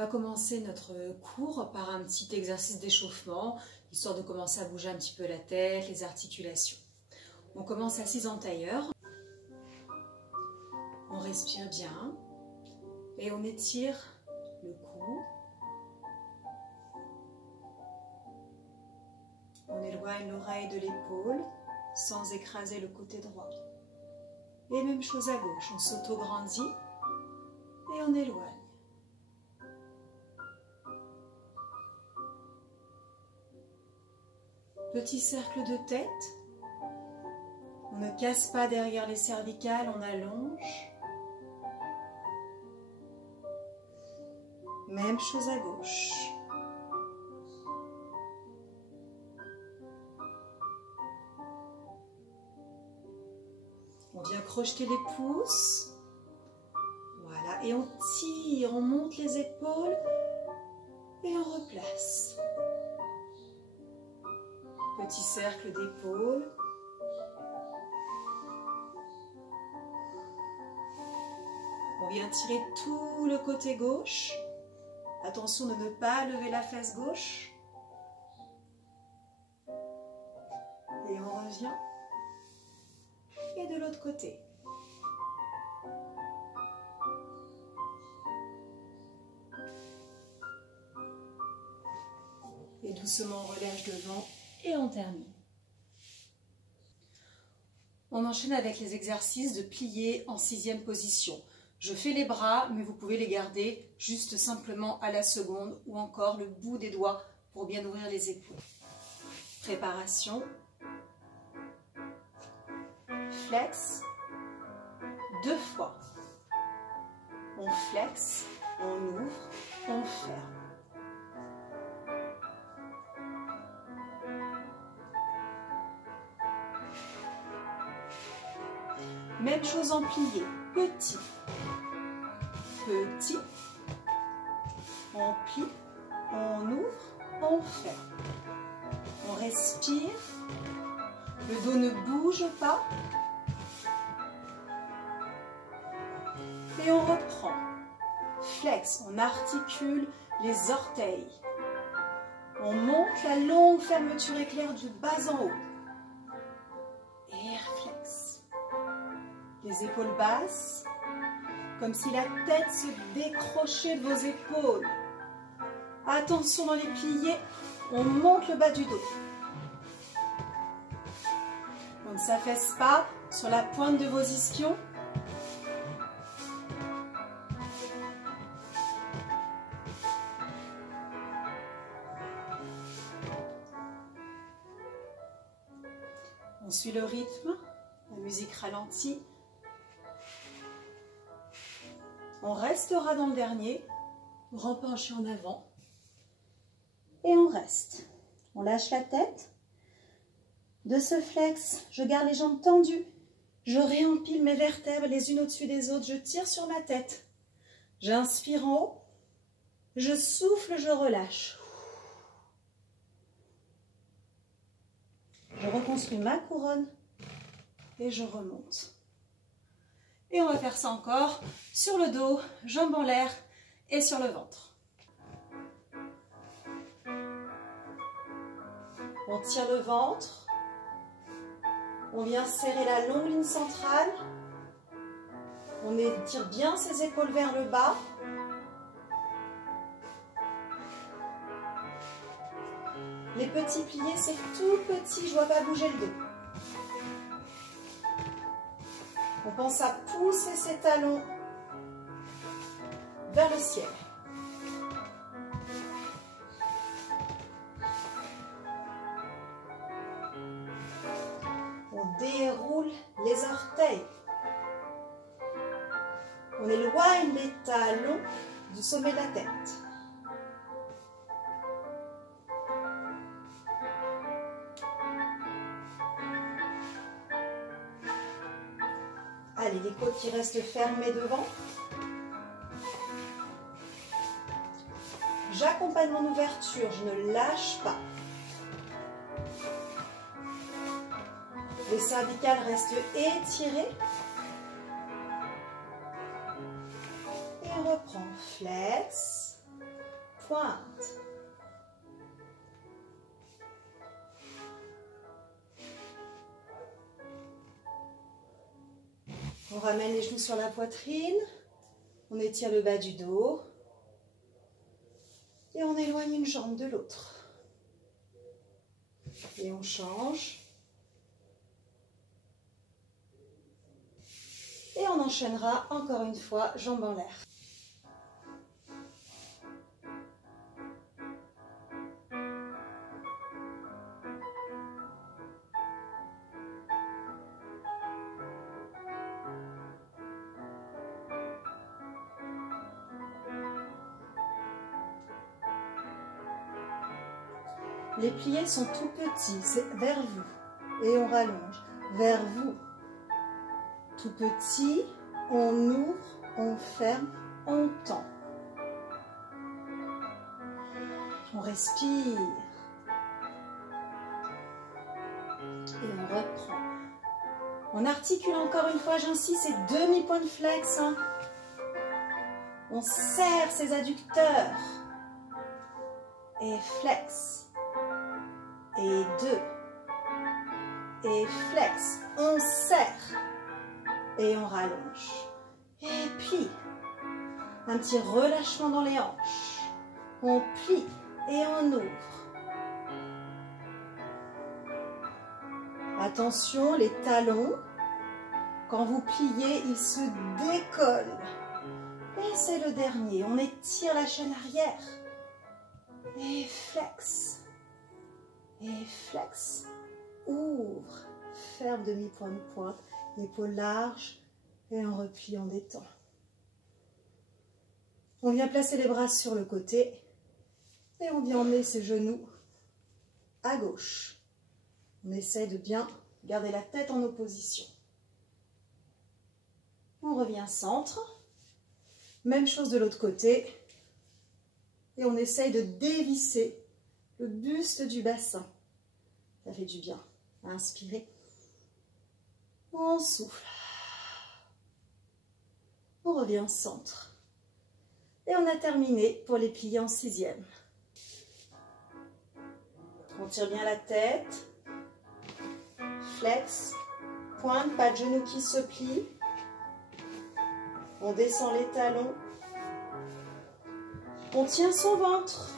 va commencer notre cours par un petit exercice d'échauffement, histoire de commencer à bouger un petit peu la tête, les articulations. On commence assise en tailleur. On respire bien et on étire le cou. On éloigne l'oreille de l'épaule sans écraser le côté droit. Et même chose à gauche, on s'auto-grandit et on éloigne. Petit cercle de tête. On ne casse pas derrière les cervicales, on allonge. Même chose à gauche. On vient crocheter les pouces. Voilà, et on tire, on monte les épaules et on replace. Petit cercle d'épaules. On vient tirer tout le côté gauche. Attention de ne pas lever la fesse gauche. Et on revient. Et de l'autre côté. Et doucement on relâche devant et on termine. On enchaîne avec les exercices de plier en 6e position. Je fais les bras, mais vous pouvez les garder juste simplement à la seconde ou encore le bout des doigts pour bien ouvrir les épaules. Préparation. Flex. 2 fois. On flex, on ouvre, on ferme. Même chose en plié. Petit. Petit. On plie, on ouvre, on ferme. On respire. Le dos ne bouge pas. Et on reprend. Flex, on articule les orteils. On monte la longue fermeture éclair du bas en haut. Et flex. Les épaules basses, comme si la tête se décrochait de vos épaules. Attention dans les pliés, on monte le bas du dos. On ne s'affaisse pas sur la pointe de vos ischions. On suit le rythme, la musique ralentit. On restera dans le dernier, grand penché en avant. Et on reste. On lâche la tête. De ce flex, je garde les jambes tendues. Je réempile mes vertèbres les unes au-dessus des autres. Je tire sur ma tête. J'inspire en haut. Je souffle, je relâche. Je reconstruis ma couronne et je remonte. Et on va faire ça encore sur le dos, jambes en l'air et sur le ventre. On tire le ventre. On vient serrer la longue ligne centrale. On étire bien ses épaules vers le bas. Les petits pliés, c'est tout petit, je ne dois pas bouger le dos. On pense à pousser ses talons vers le ciel. On déroule les orteils. On éloigne les talons du sommet de la tête. Allez, les côtes qui restent fermées devant. J'accompagne mon ouverture, je ne lâche pas. Les cervicales restent étirées. Et on reprend. Flex. pointe. On ramène les genoux sur la poitrine, on étire le bas du dos et on éloigne une jambe de l'autre. Et on change. Et on enchaînera encore une fois, jambes en l'air. Les pliés sont tout petits, c'est vers vous. Et on rallonge, vers vous. Tout petit, on ouvre, on ferme, on tend. On respire. Et on reprend. On articule encore une fois, j'insiste, ces demi-points de flex. Hein. On serre ses adducteurs. Et flex. Et 2. Et flex. On serre. Et on rallonge. Et plie. Un petit relâchement dans les hanches. On plie et on ouvre. Attention, les talons, quand vous pliez, ils se décollent. Et c'est le dernier. On étire la chaîne arrière. Et flex. Et flex. Ouvre. Ferme demi-point de pointe. Épaules larges. Et on replie, on détend. On vient placer les bras sur le côté. Et on vient emmener ses genoux à gauche. On essaie de bien garder la tête en opposition. On revient centre. Même chose de l'autre côté. Et on essaye de dévisser le buste du bassin. Ça fait du bien. Inspirez. On souffle. On revient centre. Et on a terminé pour les pliés en 6e. On tire bien la tête. Flex. Pointe, pas de genou qui se plie. On descend les talons. On tient son ventre.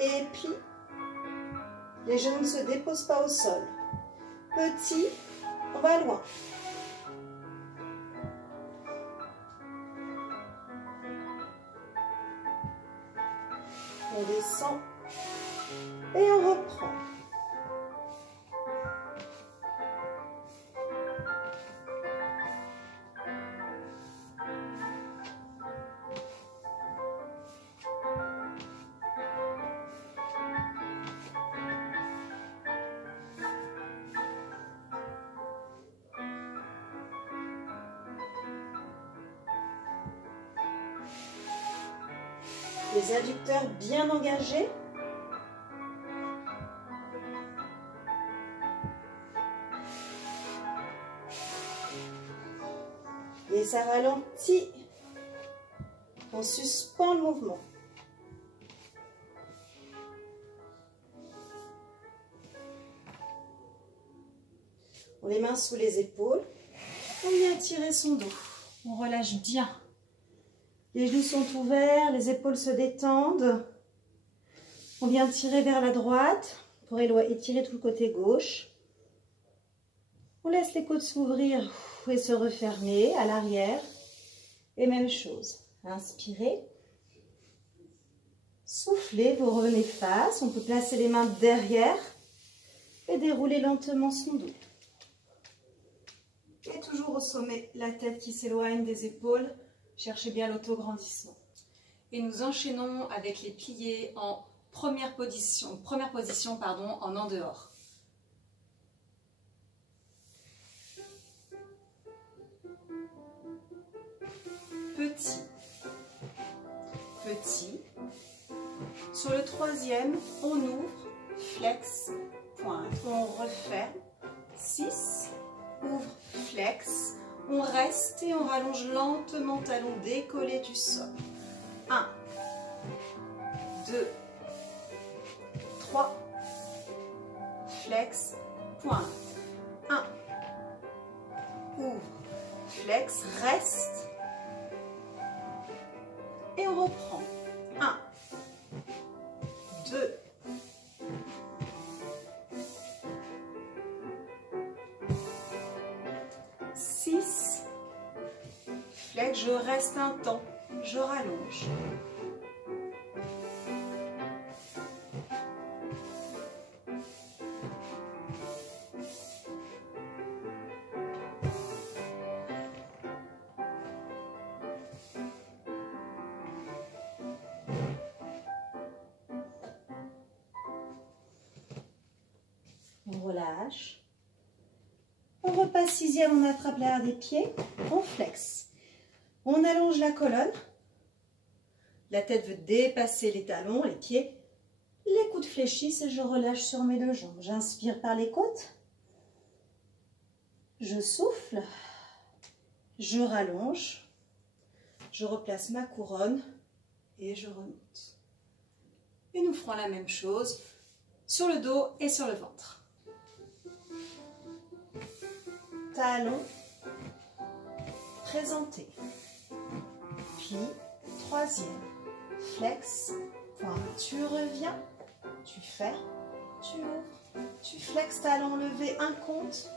Et plie. Les genoux ne se déposent pas au sol. Petit, on va loin. On descend et on reprend. Les adducteurs bien engagés. Et ça ralentit. On suspend le mouvement. On les mains sous les épaules. On vient tirer son dos. On relâche bien. Les genoux sont ouverts, les épaules se détendent. On vient tirer vers la droite pour étirer tout le côté gauche. On laisse les côtes s'ouvrir et se refermer à l'arrière. Et même chose. Inspirez. Soufflez, vous revenez face. On peut placer les mains derrière et dérouler lentement son dos. Et toujours au sommet, la tête qui s'éloigne des épaules. Cherchez bien l'autograndissement. Et nous enchaînons avec les pliés en première position en en dehors. Petit, petit. Sur le 3e, on ouvre, flex, pointe. On referme, 6, ouvre, flex. flex. On reste et on rallonge lentement, talon décollé du sol. 1, 2, 3, flex, pointe. 1, ouvre, flex, reste. Et on reprend. 1, 2, 6, flex, je reste un temps, je rallonge. On relâche. On repasse sixième, on attrape l'arrière des pieds, on flex. On allonge la colonne. La tête veut dépasser les talons, les pieds. Les coudes fléchissent et je relâche sur mes deux jambes. J'inspire par les côtes. Je souffle. Je rallonge. Je replace ma couronne et je remonte. Et nous ferons la même chose sur le dos et sur le ventre. Talons présentés. Plie, troisième. Flex, pointe. Tu reviens, tu fermes, tu ouvres, tu flexes, talons levés, un compte.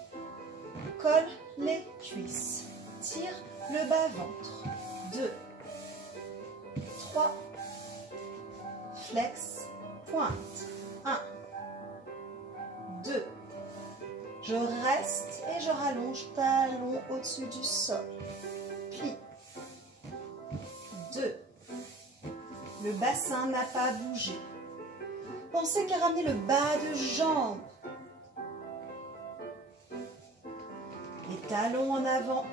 Colle les cuisses. Tire le bas-ventre. 2, 3, flex, pointe. 1, 2, je reste et je rallonge, talon au-dessus du sol. Plie. 2. Le bassin n'a pas bougé. Pensez qu'à ramener le bas de jambe. Les talons en avant.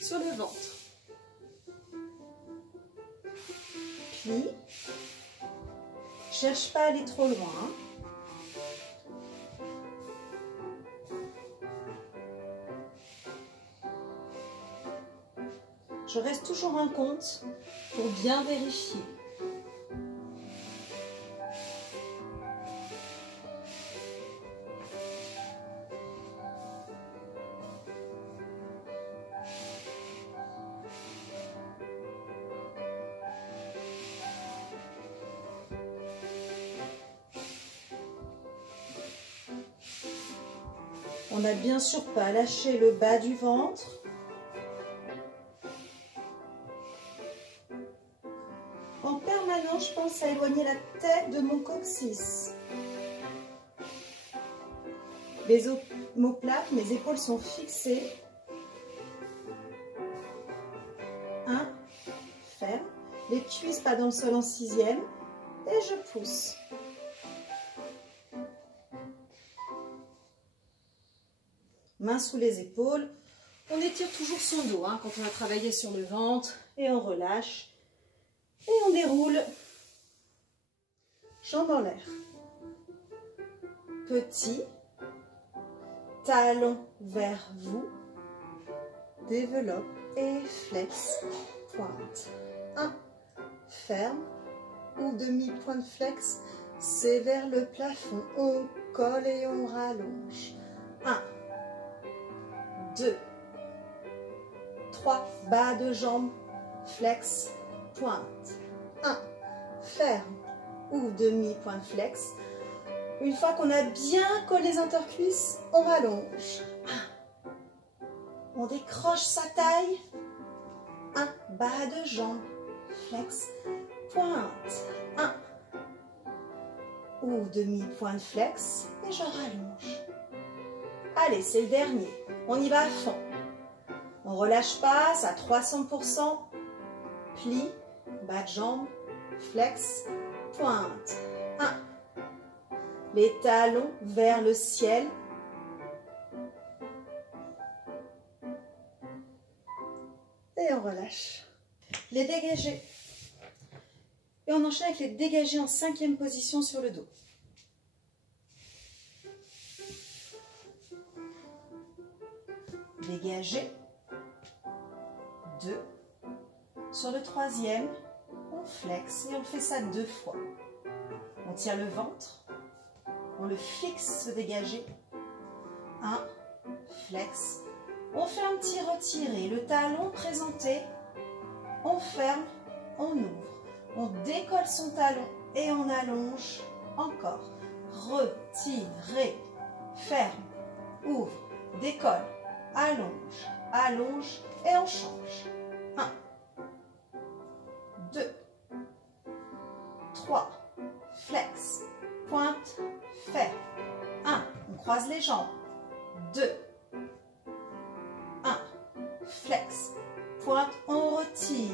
Sur le ventre. Plie. Cherche pas à aller trop loin. Je reste toujours un compte pour bien vérifier. On n'a bien sûr pas lâché le bas du ventre. En permanence, je pense à éloigner la tête de mon coccyx. Les omoplates, mes épaules sont fixées. 1, ferme. Les cuisses pas dans le sol en sixième. Et je pousse. Mains sous les épaules. On étire toujours son dos quand on a travaillé sur le ventre. Et on relâche. Et on déroule. Jambes en l'air. Petit. Talon vers vous. Développe et flex. Pointe. 1. Ferme. Ou demi-point de flex. C'est vers le plafond. On colle et on rallonge. 1. 2, 3, bas de jambe, flex, pointe. 1, ferme ou demi-point de flex. Une fois qu'on a bien collé les intercuisses, on rallonge. 1, on décroche sa taille. 1, bas de jambe, flex, pointe. 1, ou demi-point de flex et je rallonge. Allez, c'est le dernier. On y va à fond. On relâche pas, à 300%. Plie, bas de jambe, flex, pointe. 1, les talons vers le ciel. Et on relâche. Les dégagés. Et on enchaîne avec les dégagés en 5e position sur le dos. Dégagé. 2. Sur le 3e, on flexe et on fait ça 2 fois. On tire le ventre, on le fixe, le dégagé. 1, flex. On fait un petit retiré, le talon présenté. On ferme, on ouvre. On décolle son talon et on allonge. Encore. Retiré, ferme, ouvre, décolle, allonge, allonge et on change. 1, 2, 3, flex, pointe, ferme. 1, on croise les jambes. 2, 1, flex, pointe, on retire.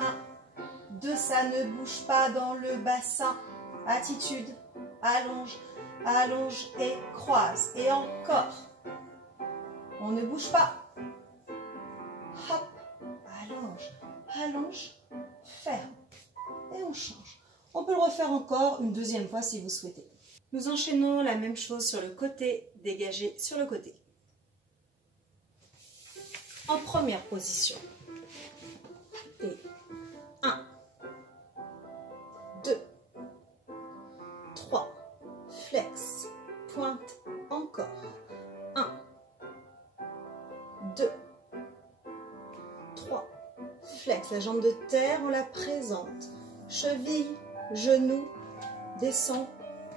1, 2, ça ne bouge pas dans le bassin. Attitude, allonge, allonge et croise. Et encore. On ne bouge pas. Hop, allonge, allonge, ferme. Et on change. On peut le refaire encore une 2e fois si vous souhaitez. Nous enchaînons la même chose sur le côté, dégagé sur le côté. En première position. Et 1, 2, 3, flex, pointe, encore. 1, 2, 3, flex, la jambe de terre, on la présente. Cheville, genou, descend,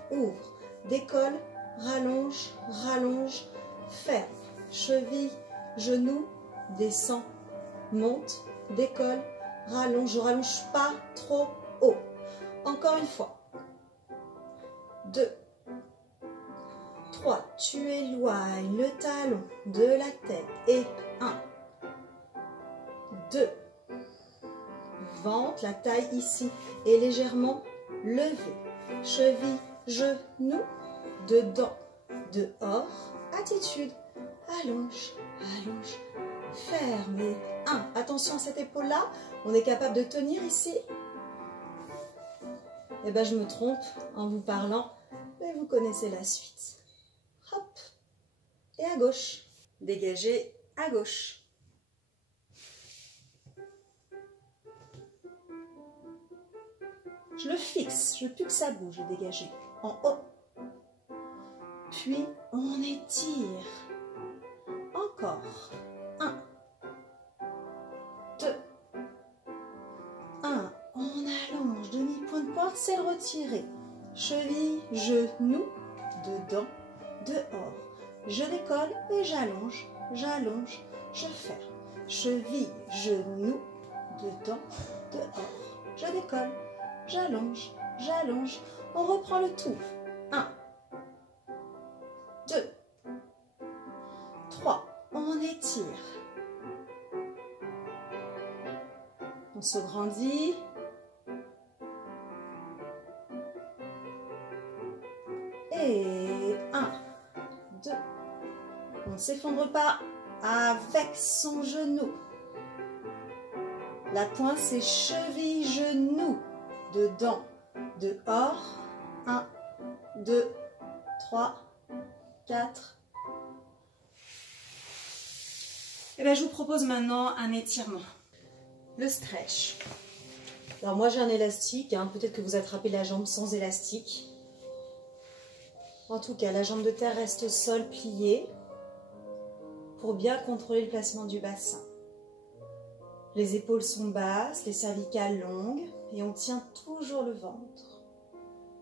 ouvre, décolle, rallonge, rallonge, ferme. Cheville, genou, descend, monte, décolle, rallonge. Je ne rallonge pas trop haut. Encore une fois. 2, 3, tu éloignes le talon de la tête. Et 1, 2, ventre, la taille ici est légèrement levée. Cheville, genou, dedans, dehors, attitude, allonge, allonge, ferme. Et 1, attention à cette épaule-là, on est capable de tenir ici. Eh bien, je me trompe en vous parlant, mais vous connaissez la suite. Hop, et à gauche, dégagez à gauche. Je le fixe, je veux plus que ça bouge, le dégagé. En haut. Puis, on étire. Encore. 1, 2, 1. On allonge, demi-point de pointe, c'est le retiré. Cheville, genou, dedans, dehors. Je décolle et j'allonge, j'allonge, je ferme. Cheville, genou, dedans, dehors. Je décolle. J'allonge, j'allonge. On reprend le tout. 1, 2, 3. On étire. On se grandit. Et 1, 2. On ne s'effondre pas avec son genou. La pointe, c'est cheville, genou. Dedans, dehors, 1, 2, 3, 4. Et bien, je vous propose maintenant un étirement. Le stretch. Alors moi, j'ai un élastique. Peut-être que vous attrapez la jambe sans élastique. En tout cas, la jambe de terre reste au sol pliée pour bien contrôler le placement du bassin. Les épaules sont basses, les cervicales longues. Et on tient toujours le ventre.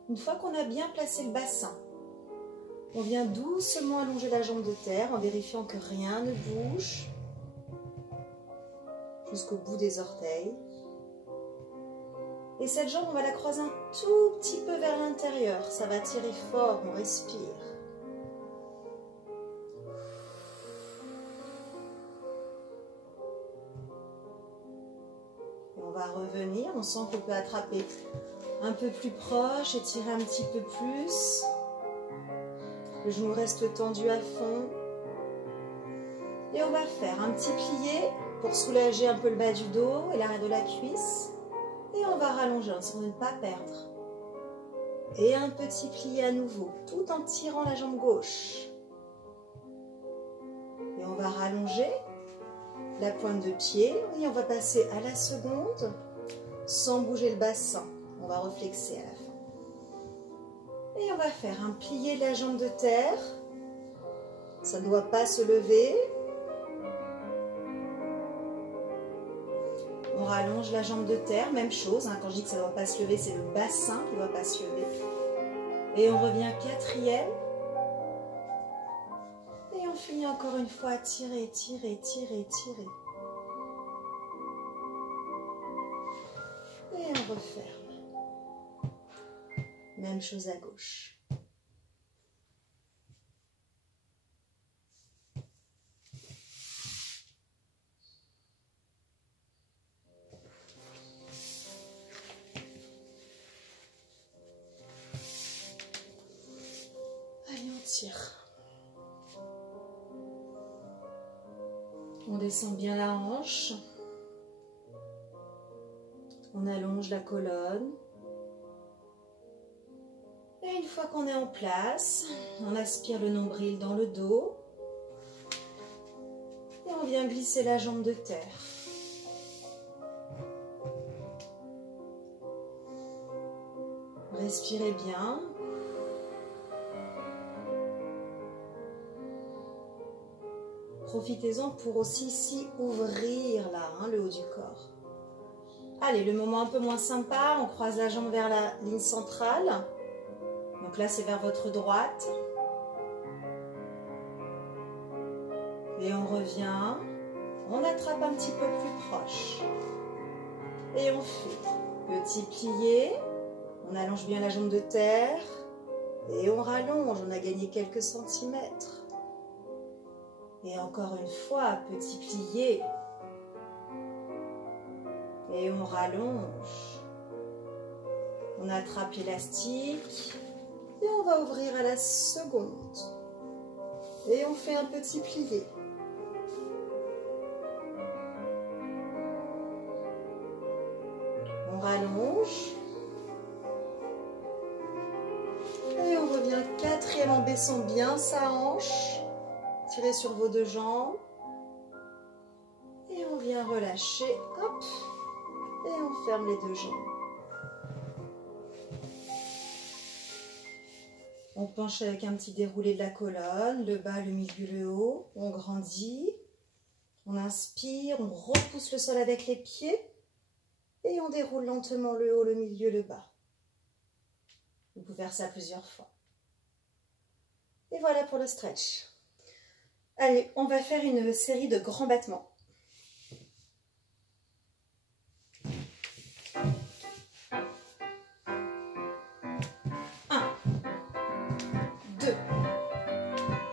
Une fois qu'on a bien placé le bassin, on vient doucement allonger la jambe de terre en vérifiant que rien ne bouge jusqu'au bout des orteils. Et cette jambe, on va la croiser un tout petit peu vers l'intérieur. Ça va tirer fort, on respire. On va revenir, on sent qu'on peut attraper un peu plus proche, étirer un petit peu plus. Le genou reste tendu à fond. Et on va faire un petit plié pour soulager un peu le bas du dos et l'arrière de la cuisse. Et on va rallonger pour ne pas perdre. Et un petit plié à nouveau, tout en tirant la jambe gauche. Et on va rallonger la pointe de pied. Et on va passer à la seconde sans bouger le bassin. On va reflexer à la fin. Et on va faire un plié de la jambe de terre. Ça ne doit pas se lever. On rallonge la jambe de terre, même chose. Hein, quand je dis que ça ne doit pas se lever, c'est le bassin qui ne doit pas se lever. Et on revient quatrième. Et on finit encore une fois à tirer, tirer, tirer, tirer. Et on referme. Même chose à gauche. Allez, on tire. On descend bien la hanche. On allonge la colonne. Et une fois qu'on est en place, on aspire le nombril dans le dos. Et on vient glisser la jambe de terre. Respirez bien. Profitez-en pour aussi ici ouvrir là, le haut du corps. Allez, le moment un peu moins sympa, on croise la jambe vers la ligne centrale. Donc là, c'est vers votre droite. Et on revient. On attrape un petit peu plus proche. Et on fait petit plié. On allonge bien la jambe de terre. Et on rallonge. On a gagné quelques centimètres. Et encore une fois, petit plié. Et on rallonge. On attrape l'élastique. Et on va ouvrir à la seconde. Et on fait un petit plié. On rallonge. Et on revient quatrième en baissant bien sa hanche. Tirez sur vos deux jambes. Et on vient relâcher. Hop. Et on ferme les deux jambes. On penche avec un petit déroulé de la colonne, le bas, le milieu, le haut. On grandit. On inspire, on repousse le sol avec les pieds. Et on déroule lentement le haut, le milieu, le bas. Vous pouvez faire ça plusieurs fois. Et voilà pour le stretch. Allez, on va faire une série de grands battements.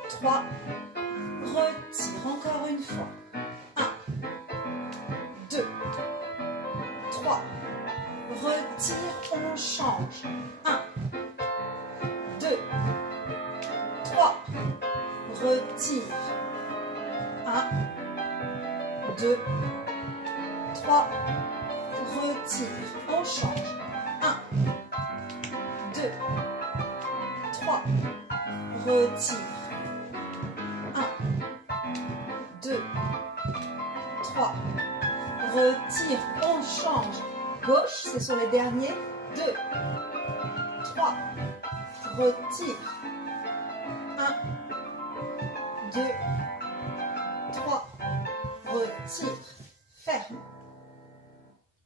3, retire encore une fois. 1, 2, 3, retire, on change. 1, 2, 3, retire. 1, 2, 3, retire, on change. 1, 2, 3, retire. 2, 3, retire, on change. Gauche, ce sont les derniers. 2, 3, retire. 1, 2, 3, retire. Ferme.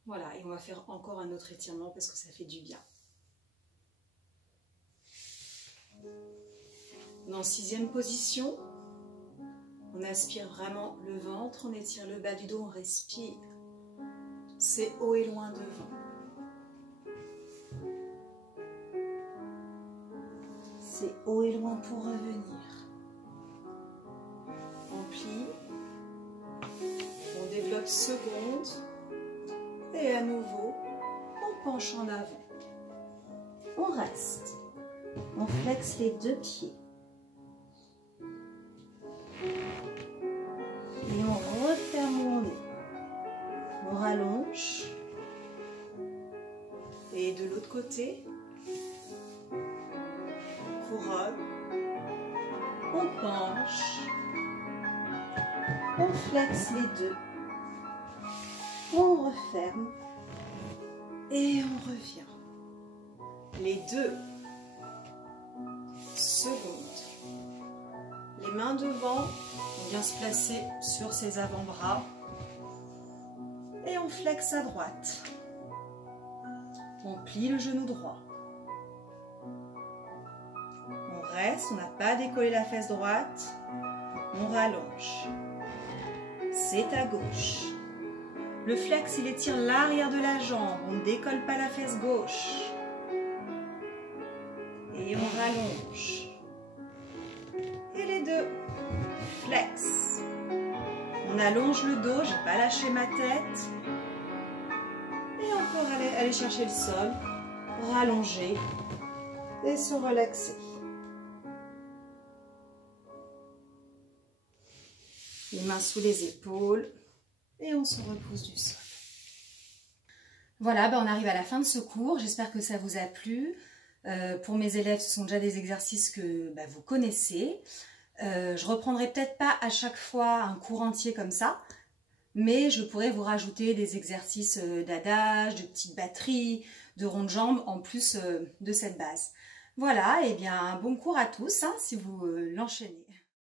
Voilà, et on va faire encore un autre étirement parce que ça fait du bien. Dans 6e position, on aspire vraiment le ventre, on étire le bas du dos, on respire. C'est haut et loin devant. C'est haut et loin pour revenir. On plie. On développe seconde. Et à nouveau, on penche en avant. On reste. On flexe les deux pieds. rallonge. Et de l'autre côté, couronne. On penche. On flexe les deux. On referme. Et on revient. Les 2 secondes. Les mains devant, on vient se placer sur ses avant-bras. Et on flexe à droite. On plie le genou droit. On reste, on n'a pas décollé la fesse droite. On rallonge. C'est à gauche. Le flex, il étire l'arrière de la jambe. On ne décolle pas la fesse gauche. Et on rallonge. Et les 2. Flex. On allonge le dos, je n'ai pas lâché ma tête. Et encore aller chercher le sol. Rallonger. Et se relaxer. Les mains sous les épaules. Et on se repousse du sol. Voilà, on arrive à la fin de ce cours. J'espère que ça vous a plu. Pour mes élèves, ce sont déjà des exercices que vous connaissez. Je reprendrai peut-être pas à chaque fois un cours entier comme ça, mais je pourrais vous rajouter des exercices d'adage, de petites batteries, de rondes jambes en plus de cette base. Voilà, et bien bon cours à tous si vous l'enchaînez.